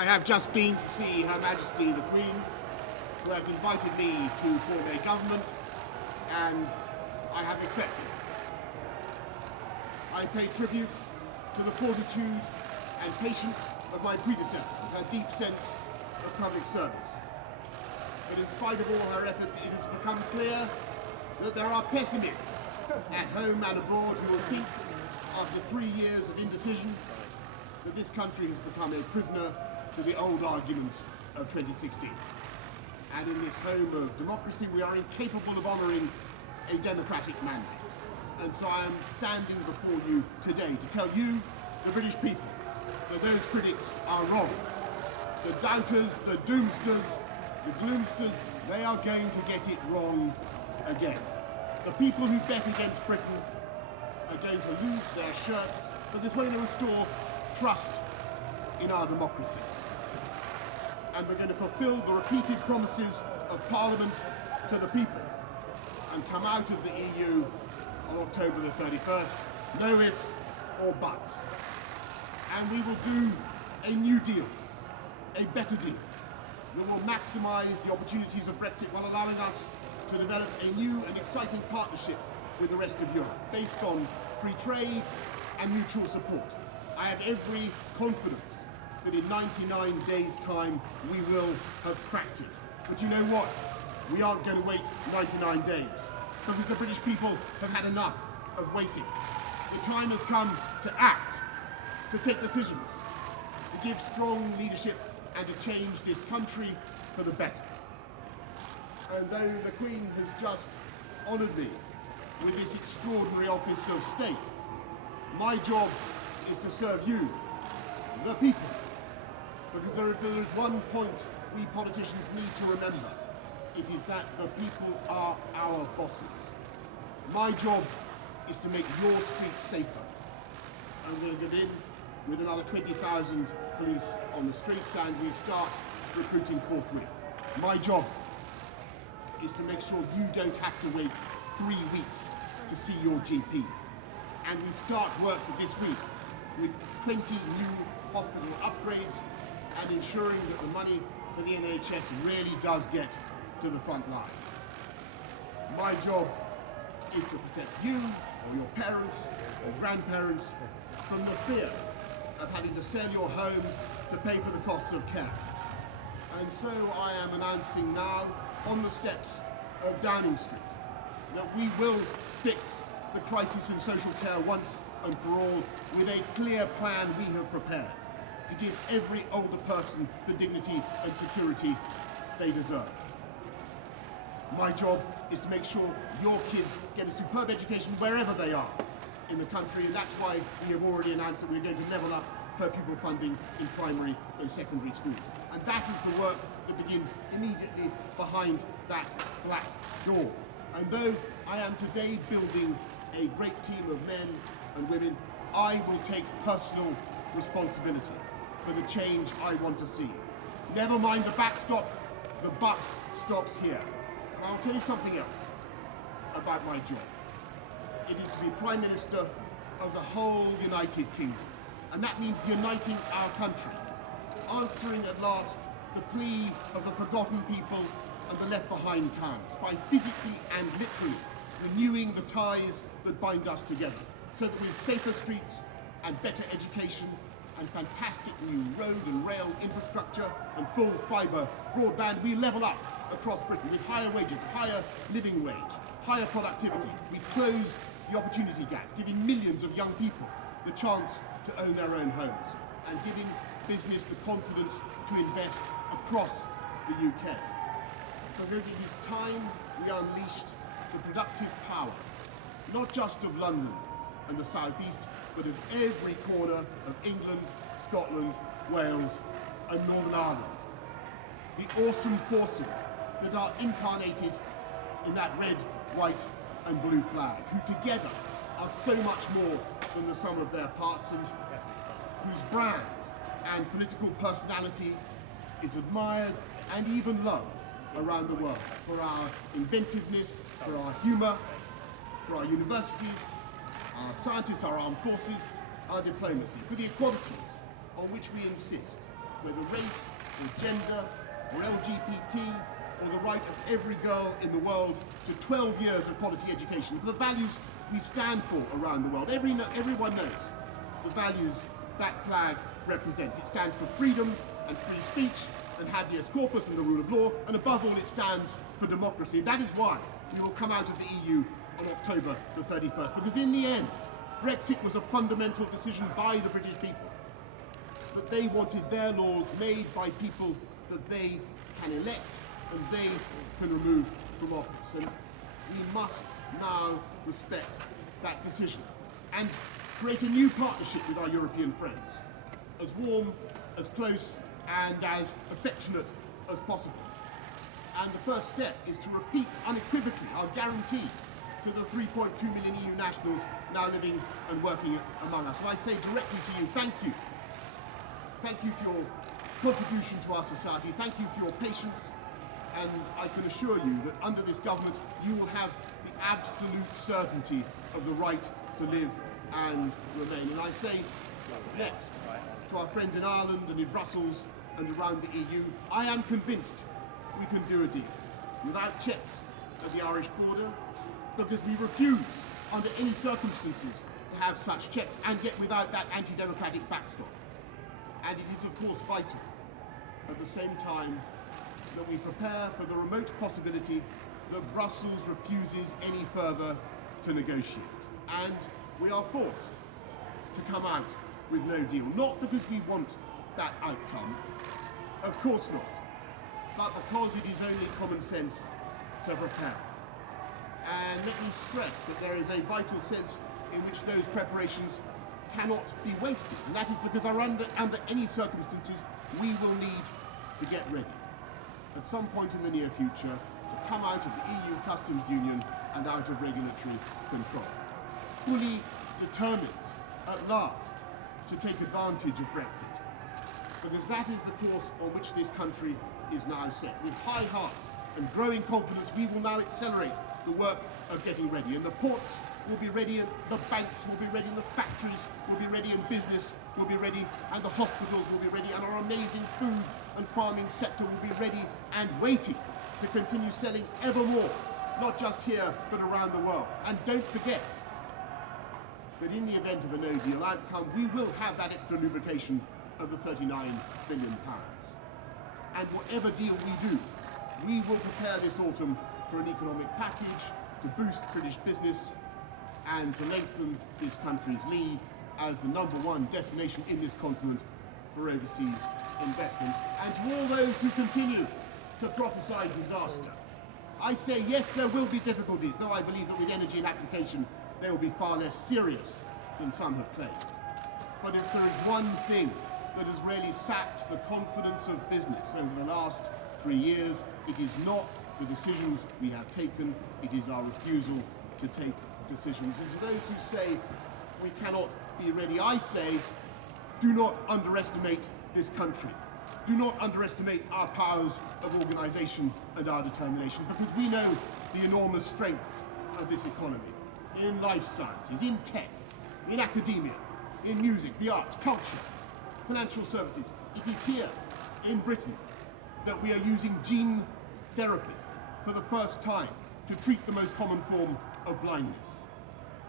I have just been to see Her Majesty the Queen, who has invited me to form a government, and I have accepted. I pay tribute to the fortitude and patience of my predecessor, and her deep sense of public service. But in spite of all her efforts, it has become clear that there are pessimists at home and abroad who will think, after 3 years of indecision, that this country has become a prisoner to the old arguments of 2016. And in this home of democracy, we are incapable of honouring a democratic mandate. And so I am standing before you today to tell you, the British people, that those critics are wrong. The doubters, the doomsters, the gloomsters, they are going to get it wrong again. The people who bet against Britain are going to lose their shirts, but it's going to restore trust in our democracy. And we're going to fulfil the repeated promises of Parliament to the people and come out of the EU on October the 31st, no ifs or buts. And we will do a new deal, a better deal, that will maximise the opportunities of Brexit while allowing us to develop a new and exciting partnership with the rest of Europe, based on free trade and mutual support. I have every confidence that in 99 days' time we will have cracked it. But you know what? We aren't going to wait 99 days, because the British people have had enough of waiting. The time has come to act, to take decisions, to give strong leadership and to change this country for the better. And though the Queen has just honoured me with this extraordinary office of state, my job is to serve you, the people. Because there is one point we politicians need to remember. It is that the people are our bosses. My job is to make your streets safer. And we'll get in with another 20,000 police on the streets, and we start recruiting forthwith. My job is to make sure you don't have to wait 3 weeks to see your GP. And we start work this week with 20 new hospital upgrades and ensuring that the money for the NHS really does get to the front line. My job is to protect you, or your parents, or grandparents, from the fear of having to sell your home to pay for the costs of care. And so I am announcing now, on the steps of Downing Street, that we will fix the crisis in social care once and for all, with a clear plan we have prepared to give every older person the dignity and security they deserve. My job is to make sure your kids get a superb education wherever they are in the country, and that's why we have already announced that we're going to level up per pupil funding in primary and secondary schools. And that is the work that begins immediately behind that black door. And though I am today building a great team of men and women, I will take personal responsibility for the change I want to see. Never mind the backstop, the buck stops here. And I'll tell you something else about my job. It is to be Prime Minister of the whole United Kingdom. And that means uniting our country, answering at last the plea of the forgotten people and the left behind towns by physically and literally renewing the ties that bind us together, so that with safer streets and better education and fantastic new road and rail infrastructure and full fibre broadband, we level up across Britain with higher wages, higher living wage, higher productivity. We close the opportunity gap, giving millions of young people the chance to own their own homes and giving business the confidence to invest across the UK. Because it is time we unleashed the productive power, not just of London and the South East, but of every corner of England, Scotland, Wales and Northern Ireland. The awesome forces that are incarnated in that red, white and blue flag, who together are so much more than the sum of their parts, and whose brand and political personality is admired and even loved around the world for our inventiveness, for our humour, for our universities, our scientists, our armed forces, our diplomacy, for the equalities on which we insist, whether race or gender or LGBT or the right of every girl in the world to 12 years of quality education, for the values we stand for around the world. Everyone knows the values that flag represents. It stands for freedom and free speech and habeas corpus and the rule of law, and above all it stands for democracy. And that is why we will come out of the EU on October the 31st, because in the end, Brexit was a fundamental decision by the British people, that they wanted their laws made by people that they can elect and they can remove from office. And we must now respect that decision and create a new partnership with our European friends, as warm, as close and as affectionate as possible. And the first step is to repeat unequivocally our guarantee to the 3.2 million EU nationals now living and working among us. And I say directly to you, thank you. Thank you for your contribution to our society. Thank you for your patience. And I can assure you that under this government, you will have the absolute certainty of the right to live and remain. And I say next to our friends in Ireland and in Brussels and around the EU, I am convinced we can do a deal without checks at the Irish border, because we refuse under any circumstances to have such checks, and yet without that anti-democratic backstop. And it is of course vital at the same time that we prepare for the remote possibility that Brussels refuses any further to negotiate. And we are forced to come out with no deal, not because we want that outcome, of course not, but because it is only common sense to prepare. And let me stress that there is a vital sense in which those preparations cannot be wasted, and that is because under any circumstances we will need to get ready at some point in the near future to come out of the EU customs union and out of regulatory control, fully determined at last to take advantage of Brexit, because that is the course on which this country is now set. With high hearts and growing confidence, we will now accelerate the work of getting ready, and the ports will be ready, and the banks will be ready, and the factories will be ready, and business will be ready, and the hospitals will be ready, and our amazing food and farming sector will be ready and waiting to continue selling ever more, not just here but around the world. And don't forget that in the event of a no deal outcome, we will have that extra lubrication of the £39 billion. And whatever deal we do, we will prepare this autumn for an economic package to boost British business and to lengthen this country's lead as the #1 destination in this continent for overseas investment. And to all those who continue to prophesy disaster, I say yes, there will be difficulties, though I believe that with energy and application they will be far less serious than some have claimed. But if there is one thing that has really sapped the confidence of business over the last 3 years, it is not the decisions we have taken, it is our refusal to take decisions. And to those who say we cannot be ready, I say, do not underestimate this country. Do not underestimate our powers of organisation and our determination, because we know the enormous strengths of this economy in life sciences, in tech, in academia, in music, the arts, culture, financial services. It is here in Britain that we are using gene therapy for the first time to treat the most common form of blindness.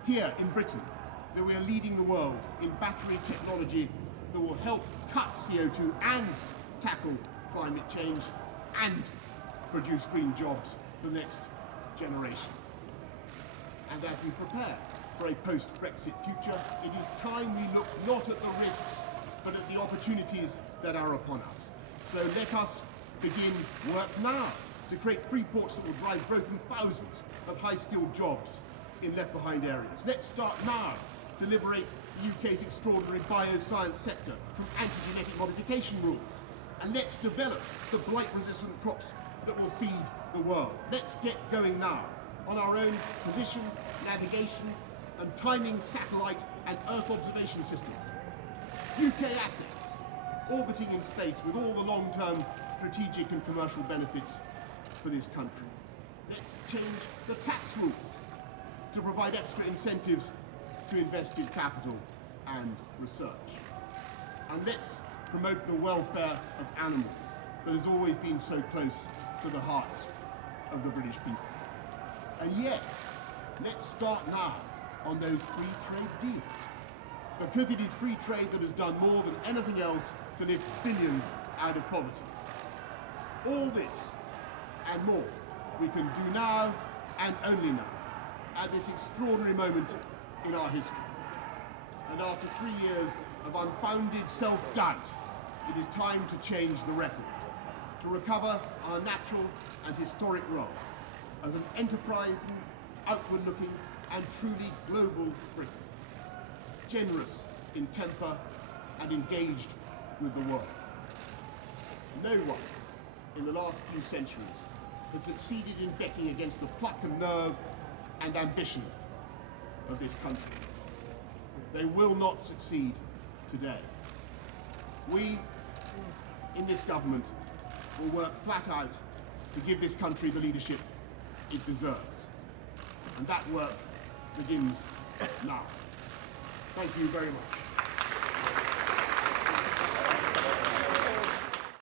Here in Britain that we are leading the world in battery technology that will help cut CO2 and tackle climate change and produce green jobs for the next generation. And as we prepare for a post-Brexit future, it is time we look not at the risks but at the opportunities that are upon us. So let us begin work now to create free ports that will drive growth in thousands of high-skilled jobs in left-behind areas. Let's start now to liberate the UK's extraordinary bioscience sector from anti-genetic modification rules. And let's develop the blight-resistant crops that will feed the world. Let's get going now on our own position, navigation, and timing satellite and Earth observation systems. UK assets orbiting in space with all the long-term strategic and commercial benefits for this country. Let's change the tax rules to provide extra incentives to invest in capital and research. And let's promote the welfare of animals that has always been so close to the hearts of the British people. And yes, let's start now on those free trade deals, because it is free trade that has done more than anything else to lift billions out of poverty. All this and more we can do now and only now, at this extraordinary moment in our history. And after 3 years of unfounded self-doubt, it is time to change the record, to recover our natural and historic role as an enterprising, outward-looking and truly global Britain, generous in temper and engaged with the world. No one in the last few centuries has succeeded in betting against the pluck and nerve and ambition of this country. They will not succeed today. We, in this government, will work flat out to give this country the leadership it deserves. And that work begins now. Thank you very much.